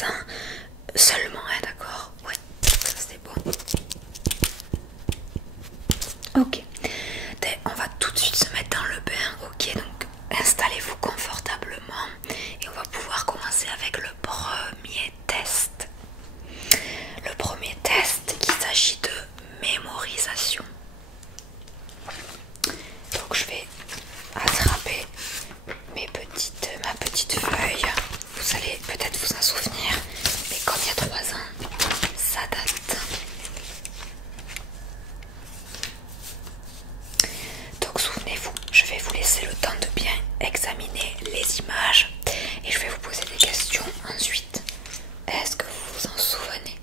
voisins seulement, hein, d'accord? Ouais, ça c'est bon. Ok, on va tout de suite se mettre dans le bain, ok? Donc installez-vous confortablement et on va pouvoir commencer avec le premier test. Le premier test, il s'agit de mémorisation. Donc je vais attraper ma petite feuille. Vous allez peut-être vous en souvenir, mais comme il y a 3 ans, ça date. Donc souvenez-vous, je vais vous laisser le temps de bien examiner les images et je vais vous poser des questions ensuite. Est-ce que vous vous en souvenez?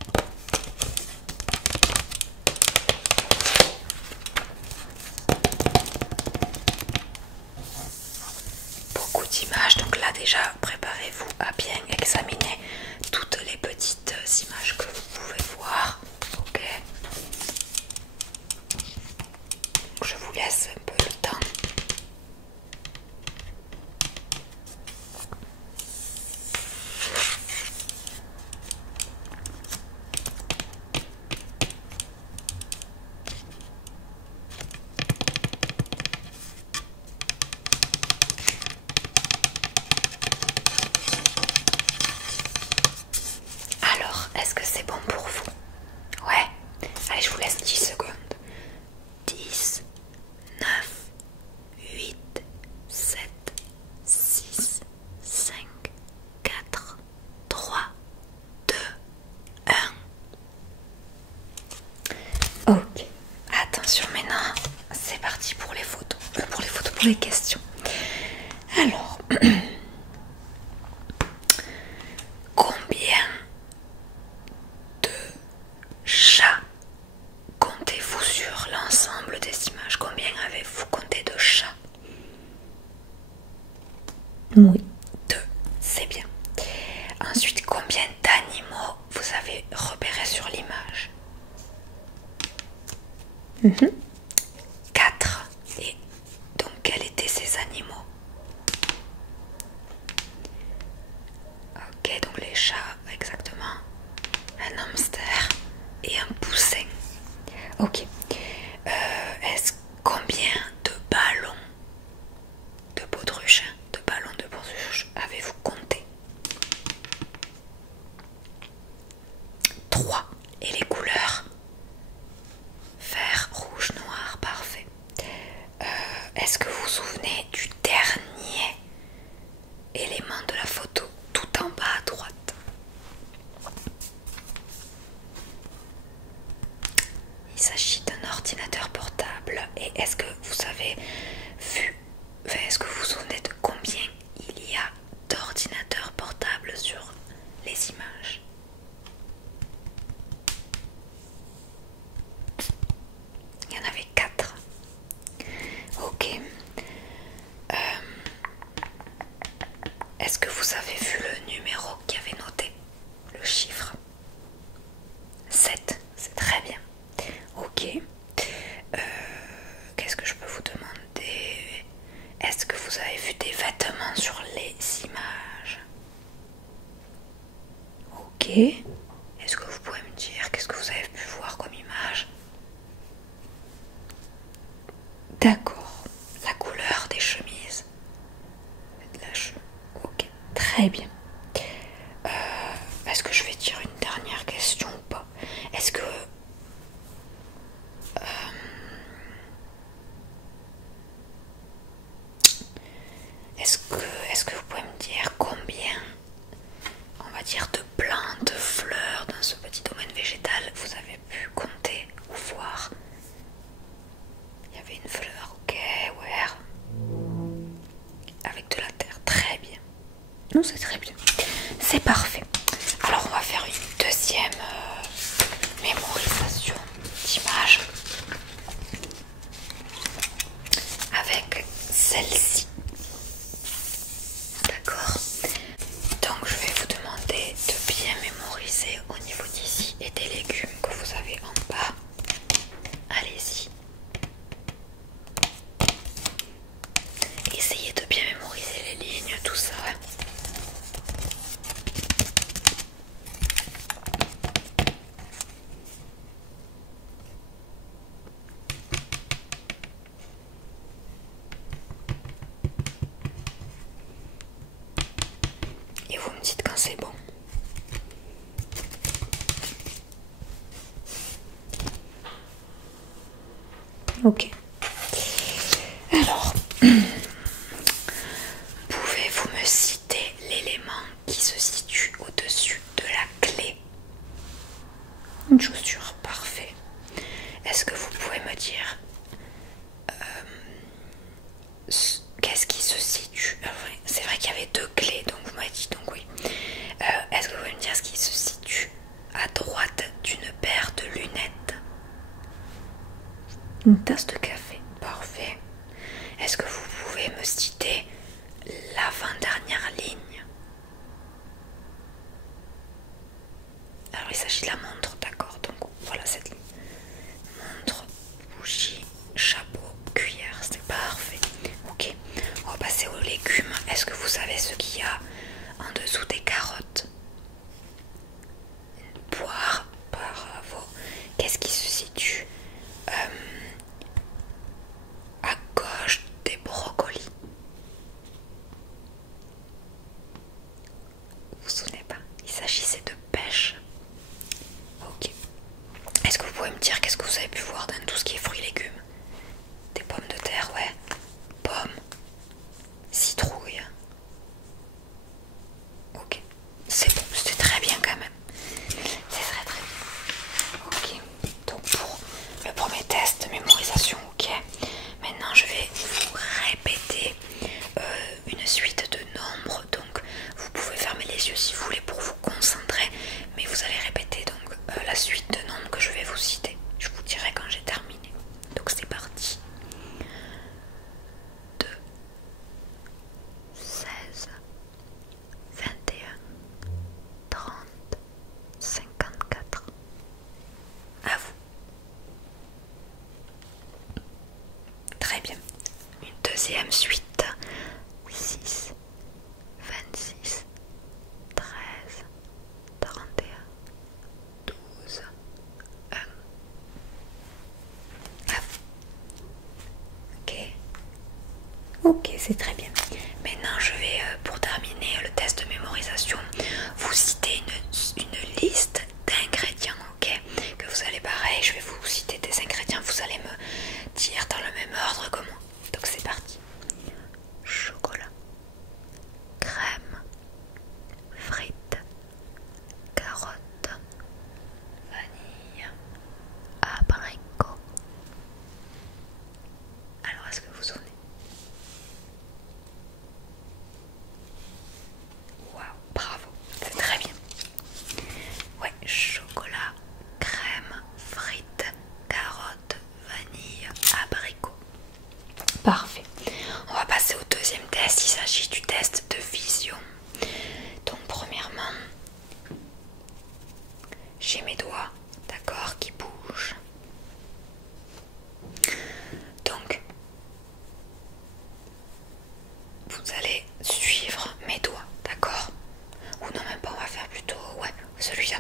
Beaucoup d'images, donc là déjà préparez-vous à bien examiner toutes les petites images que vous pouvez voir. Ok, donc je vous laisse un peu le temps. Alors, est-ce que c'est bon pour vous? Ouais. Allez, je vous laisse 10 secondes. 10, 9, 8, 7, 6, 5, 4, 3, 2, 1. Ok. Attention maintenant, c'est parti pour les photos. Pour les questions. Alors, combien de chats comptez-vous sur l'ensemble des images? Combien avez-vous compté de chats? Oui. 2, c'est bien. Ensuite, combien d'animaux vous avez repéré sur l'image? 4. Et donc, quels étaient ces animaux? Ok, donc les chats, exactement. Un hamster et un poussin. Ok. Combien de ballons de baudruche, avez-vous compté? 3. Et les couleurs? Vert, rouge, noir, parfait. Est-ce que vous vous souvenez du dernier élément de la photo, tout en bas à droite? Il s'agit d'un ordinateur portable. Et est-ce que vous avez vu, est-ce que vous vous souvenez de combien il y a d'ordinateurs portables sur les images? Il y en avait 4. Ok. Est-ce que vous avez vu le numéro qui avait noté le chiffre? 7, c'est très bien. Ok. Qu'est-ce que je peux vous demander? Est-ce que vous avez vu des vêtements sur les images? Ok. Est-ce que vous pouvez me dire qu'est-ce que vous avez pu voir comme image? D'accord. La couleur des chemises. Ok, très bien. Est-ce que je vais dire une dernière question ou pas? Est-ce que est-ce que vous pouvez me dire combien, on va dire, de plantes, de fleurs dans ce petit domaine végétal vous avez pu compter ou voir? Il y avait une fleur, ok, ouais. Avec de la terre, très bien. Non, c'est très bien. C'est parfait. Alors on va faire une deuxième mémorisation d'images avec celle-ci. D'accord. Donc je vais vous demander de bien mémoriser au niveau d'ici et des légumes que vous avez en bas. Allez-y. Essayez de bien mémoriser les lignes, tout ça. c'est bon. Ok. Alors, pouvez-vous me citer l'élément qui se situe au-dessus de la clé? Une chaussure, parfait. Est-ce que vous pouvez me dire qu'est-ce qui se situe? C'est vrai qu'il y avait deux clés, donc vous m'avez dit, donc oui. Est-ce que vous pouvez me dire ce qui se situe à droite d'une paire de lunettes? Une tasse de café, parfait. Est-ce que vous pouvez me citer l'avant-dernière ligne? Alors il s'agit de la montre, d'accord, donc voilà cette ligne. Montre, bougie, chapeau, cuillère, c'est parfait. Ok, on va passer aux légumes. Est-ce que vous savez ce qu'il y a en dessous des carottes? Une poire, bravo. Qu'est-ce qui se situe à gauche des brocolis? Vous vous souvenez pas? Il s'agissait de pêche. Ok. Est-ce que vous pouvez me dire qu'est-ce que vous avez pu voir dans tout ce qui est fruits et légumes? Des pommes de terre, ouais. Pommes. Citrouille. Ok. C'est bon, c'était très bien quand même. C'est très très bien. Ok. Donc pour le premier test, mémorisation, ok. Maintenant je vais vous répéter une suite de nombres. Donc vous pouvez fermer les yeux si vous voulez pour vous concentrer. Mais vous allez répéter donc la suite de nombres que je vais vous citer. Je vous dirai quand j'ai terminé. Donc c'est parti. 2, 16, 21, 30, 54. À vous. Très bien. Une deuxième suite. 6, 26, 13, 31, 12, 1. À vous. Ok. Ok, c'est très bien. Maintenant, je vais, pour terminer le test de mémorisation, vous citer une liste d'ingrédients, ok? Que vous allez pareil, je vais vous citer des ingrédients, vous allez me dire dans le même ordre que moi. Donc c'est parti. Chocolat, crème, frites, carottes, vanille, abricot. Alors est-ce que vous vous souvenez? Waouh, bravo, c'est très bien. Ouais, chocolat, crème, frites, carottes, vanille, abricot. Parfait. On va passer au deuxième test. Il s'agit du test de vision. Donc premièrement, j'ai mes doigts, d'accord, qui bougent. Donc, vous allez suivre mes doigts, d'accord? Ou non, même pas, on va faire plutôt, ouais, celui-là.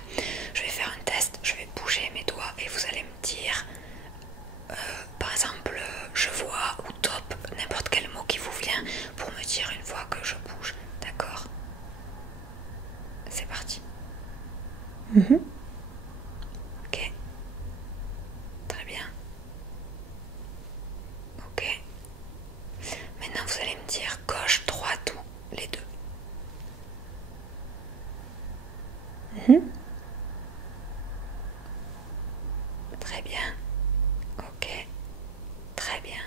Je vais faire un test, je vais bouger mes doigts et vous allez me dire, par exemple, je vois ou top, n'importe quel mot qui vous vient pour me dire une fois que je bouge, d'accord? C'est parti. Ok. Très bien. Ok. Maintenant vous allez me dire gauche, droite ou les deux. Très bien. Ok. Très bien.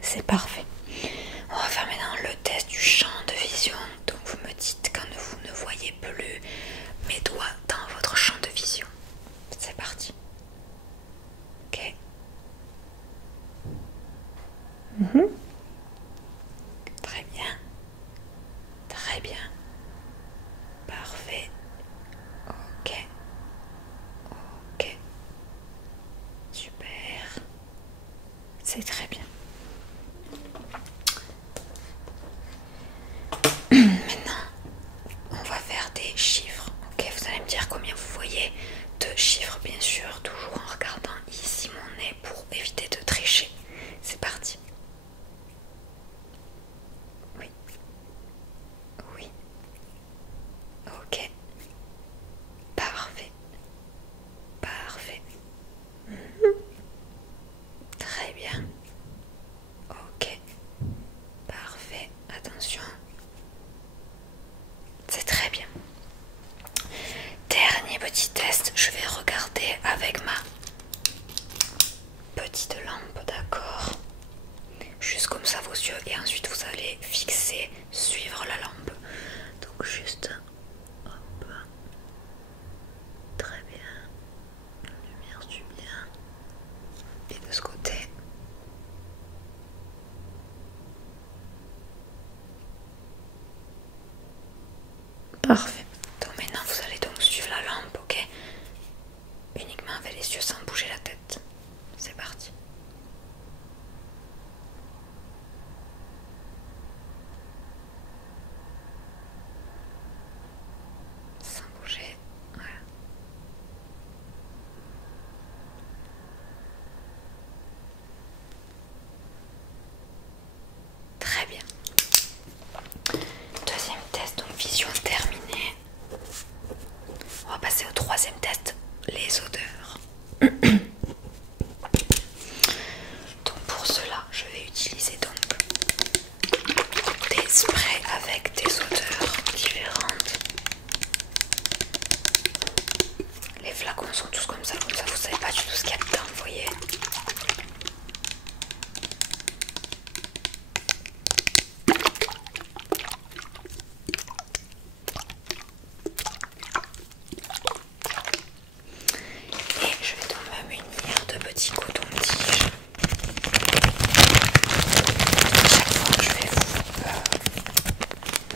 C'est parfait. On va faire maintenant le test du champ de vision. Donc vous me dites quand vous ne voyez plus mes doigts dans votre champ de vision. C'est parti. Ok. Très bien. Très bien. Parfait. Ok. Ok. Super. C'est très bien. Maintenant, on va faire des chiffres. Ok, vous allez me dire combien vous voyez de chiffres, bien sûr, toujours en regardant ici mon nez pour éviter de tricher. C'est parti. petite lampe, d'accord? Juste comme ça vos yeux, et ensuite vous allez fixer, suivre la lampe. Donc juste, hop, très bien, la lumière suit bien, et de ce côté. Parfait. Donc maintenant vous allez donc suivre la lampe, ok? Uniquement avec les yeux sans bouger la tête. C'est parti. Sans bouger, voilà. Très bien. Deuxième test, donc vision terminée. On va passer au troisième test, les odeurs. Donc pour cela, je vais utiliser donc des sprays avec des odeurs différentes. Les flacons sont tous comme ça vous savez pas du tout ce qu'il y a dedans, vous voyez. Et je vais donc me munir de petits cotons-tiges. Chaque fois je vais vous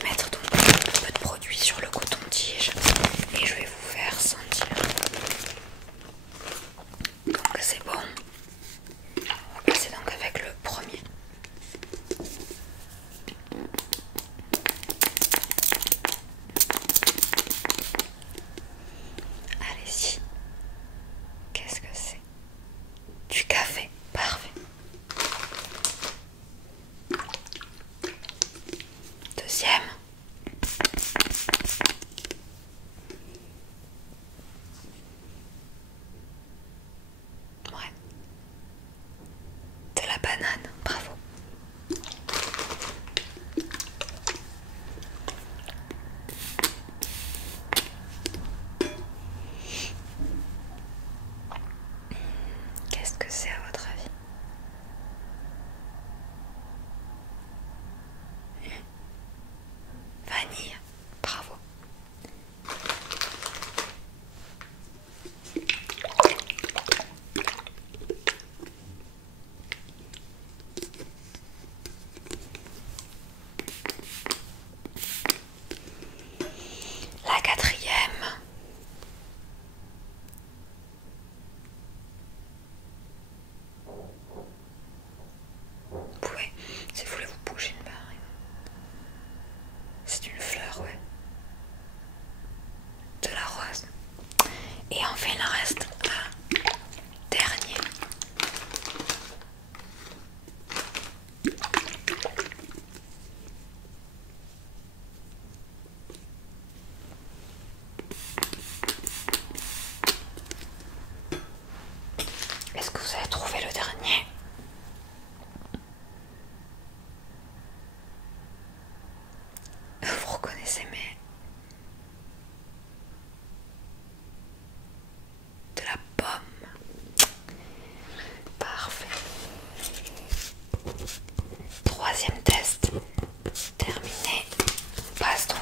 mettre donc un peu de produit sur le coton-tige et je vais vous faire sentir. Donc c'est bon. On va passer donc avec le premier. Allez-y. Qu'est-ce que c'est? Du café. Parfait. Deuxième. Ouais. De la banane. Bravo. Qu'est-ce que c'est à votre avis? Vanille. Bravo. La quatrième. Vous pouvez, si vous voulez, vous bouger une barre. C'est une fleur, ouais. De la rose. Et enfin, il en reste un dernier. Est-ce que vous avez trouvé le dernier? Vous reconnaissez, mais de la pomme. Parfait. Troisième test terminé. On passe donc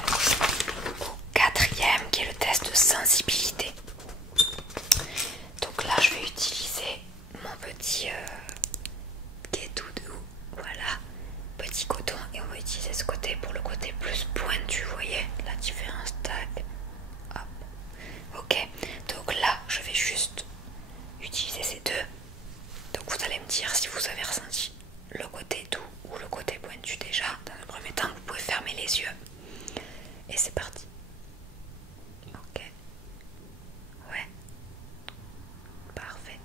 au quatrième qui est le test de sensibilité. Donc là je vais utiliser mon petit qui est tout doux. Voilà. Petit coton et on va utiliser ce côté pour le côté plus pointu, vous voyez la différence, tac, hop, ok, donc là je vais juste utiliser ces deux, donc vous allez me dire si vous avez ressenti le côté doux ou le côté pointu déjà. Dans le premier temps vous pouvez fermer les yeux et c'est parti. Ok, ouais, parfait.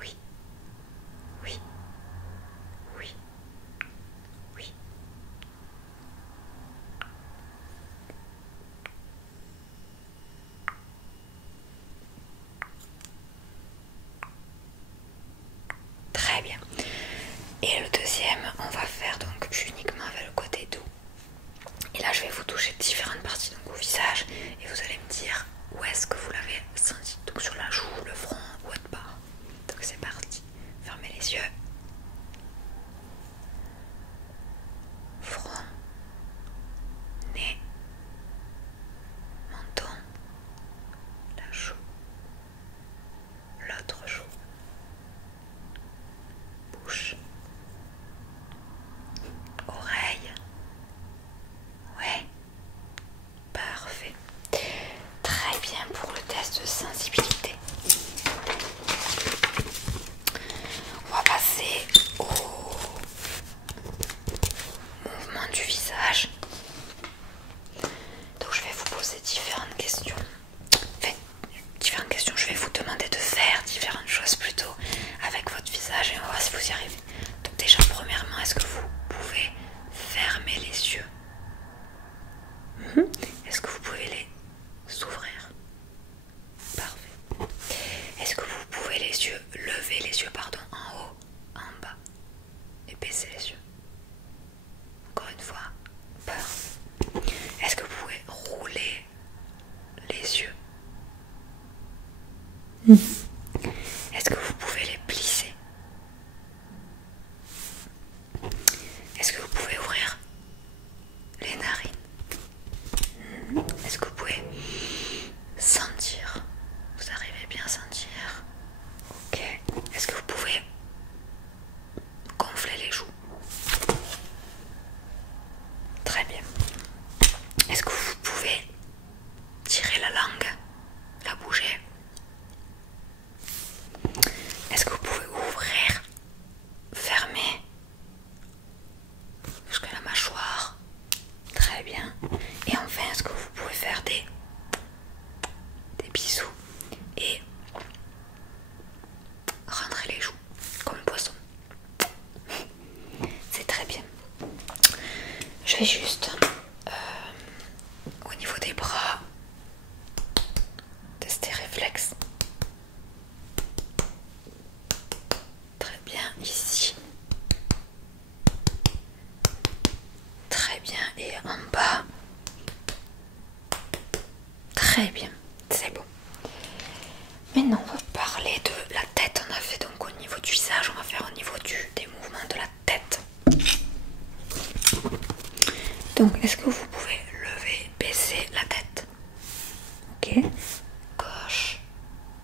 Oui, oui, oui, oui. Très bien. Et le deuxième, on va faire donc uniquement avec le côté doux. Et là, je vais vous toucher différentes parties donc au visage et vous allez me dire où est-ce que vous l'avez Est-ce que vous pouvez les plisser? Est-ce que vous pouvez ouvrir les narines? Est-ce que vous pouvez sentir? Vous arrivez bien à sentir? Ok. Est-ce que vous pouvez gonfler les joues? Très bien. Est-ce que vous pouvez tirer la langue, la bouger? Est-ce que vous pouvez ouvrir, fermer jusqu'à la mâchoire? Très bien. Et enfin, est-ce que vous pouvez faire des bisous et rentrer les joues comme un poisson? C'est très bien. Je vais juste au niveau des bras tester réflexe. Très bien ici. Très bien, et en bas. Très bien, c'est bon. Maintenant on va parler de la tête. On a fait donc au niveau du visage, on va faire au niveau des mouvements de la tête. Donc est-ce que vous pouvez lever, baisser la tête? Ok. Gauche,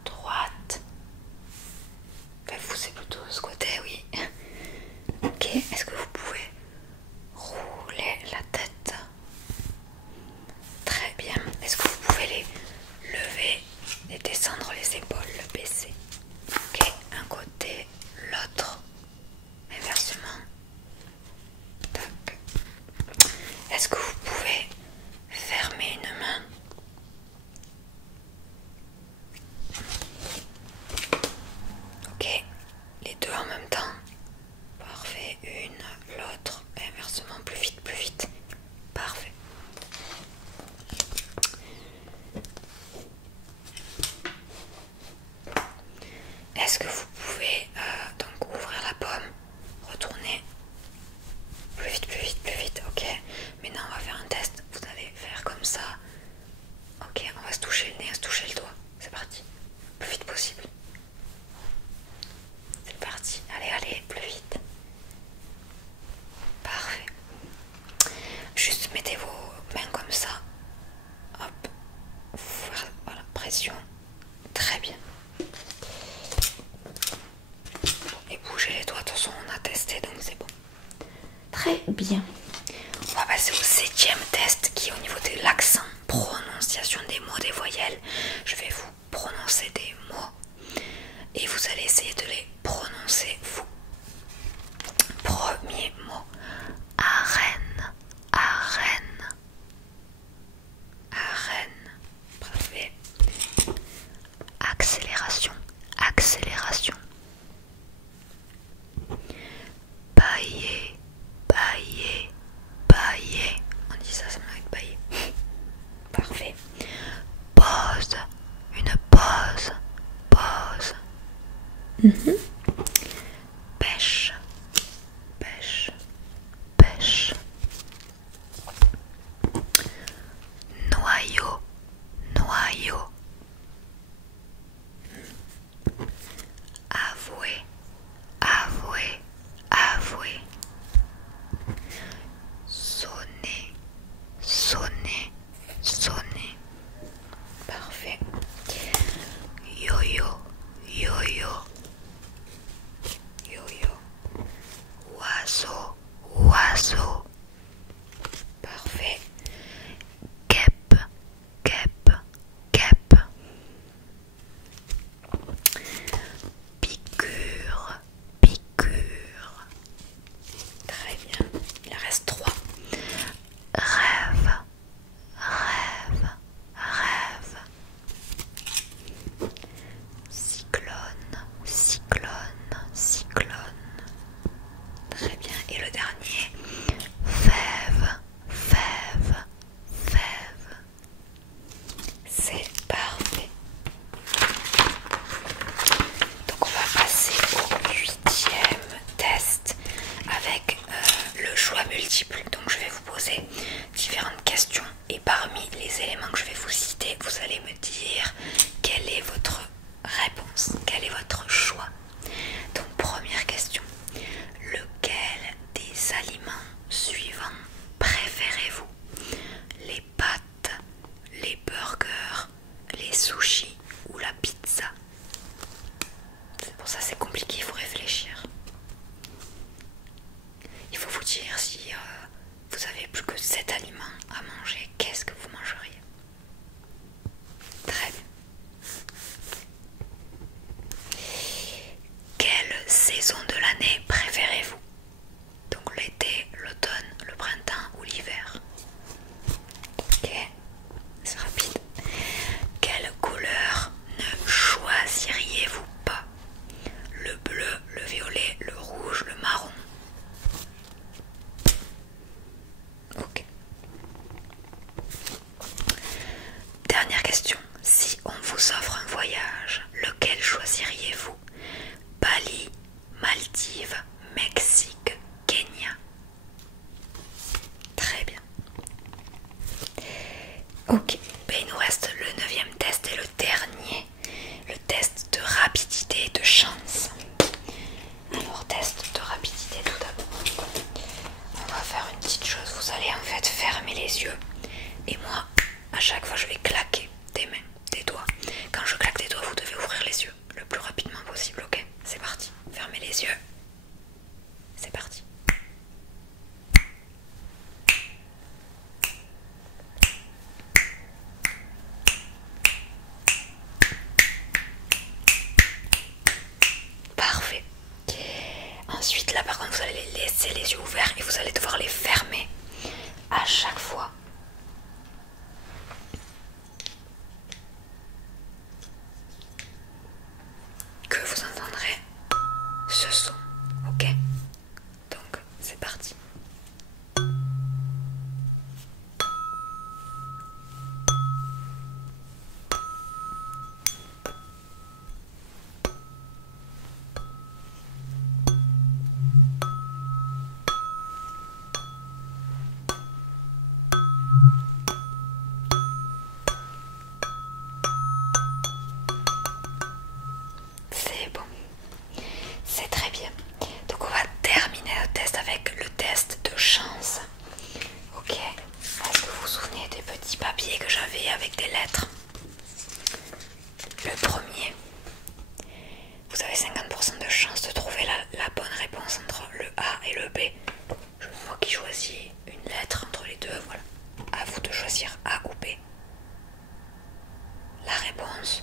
droite. Ben, vous c'est plutôt de ce côté, oui. Ok, est-ce que vous pouvez rouler la tête? Très bien. Est-ce que vous pouvez les lever et descendre les épaules, le baisser? Ok, un côté, l'autre, inversement. Tac. Est-ce que vous pouvez fermer une main? Ok, les deux en même temps. Parfait, une, l'autre, inversement, plus vite, plus vite. Parfait. Est-ce que vous pouvez donc ouvrir la paume, retourner plus vite, plus vite, plus vite, ok. Maintenant on va faire un test, vous allez faire comme ça. Ok, on va se toucher le nez, se toucher le doigt, c'est parti. Le plus vite possible. C'est parti, allez, allez, plus vite. Parfait. Juste mettez vos mains comme ça. Hop. Voilà, pression. Très bien. Et bougez les doigts, de toute façon on a testé donc c'est bon. Très bien. On va passer au 7e test qui est au niveau de l'accent, prononciation des mots, des voyelles. Je vais vous prononcer des mots et vous allez essayer de les prononcer vous. Premier mot, arène, arène, arène. Parfait. Accélération, accélération. Bailler, bailler, bailler. On dit ça seulement avec bailler. Parfait. Pause, une pause, pause. Pêche, pêche, pêche. Noyau, noyau. Avouer, avouer, avouer. Sonner, sonner, sonner. Parfait. Yo-yo, yo-yo, suite, là par contre, vous allez les laisser les yeux ouverts et vous allez devoir les fermer à chaque fois. Que vous entendrez ce son, ok? Donc c'est parti. C'est bon, c'est très bien. Donc on va terminer le test avec le test de chance. Ok, est-ce que vous vous souvenez des petits papiers que j'avais avec des lettres? Le premier, vous avez 50% de chance de trouver la bonne réponse entre le A et le B. C'est moi qui choisis une lettre entre les deux, voilà. À vous de choisir A ou B. La réponse